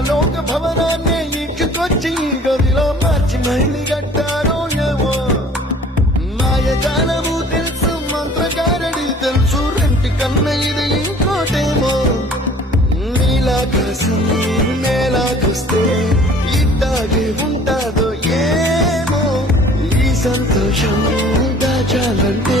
పరలోక భవనాన్ని ఇచ్చుకొచ్చి గదిలో మార్చి మళ్ళీ కట్టారో ఏమో? మాయజాలము తెలుసు మంత్రకారడి తెలుసు రెంటి కన్న ఇది ఇంకోటేమో? నీలాకాశం నేలాకొస్తే ఇట్టాగే ఉంటాదో ఏమో? ఈ సంతోషం దాచాలంటే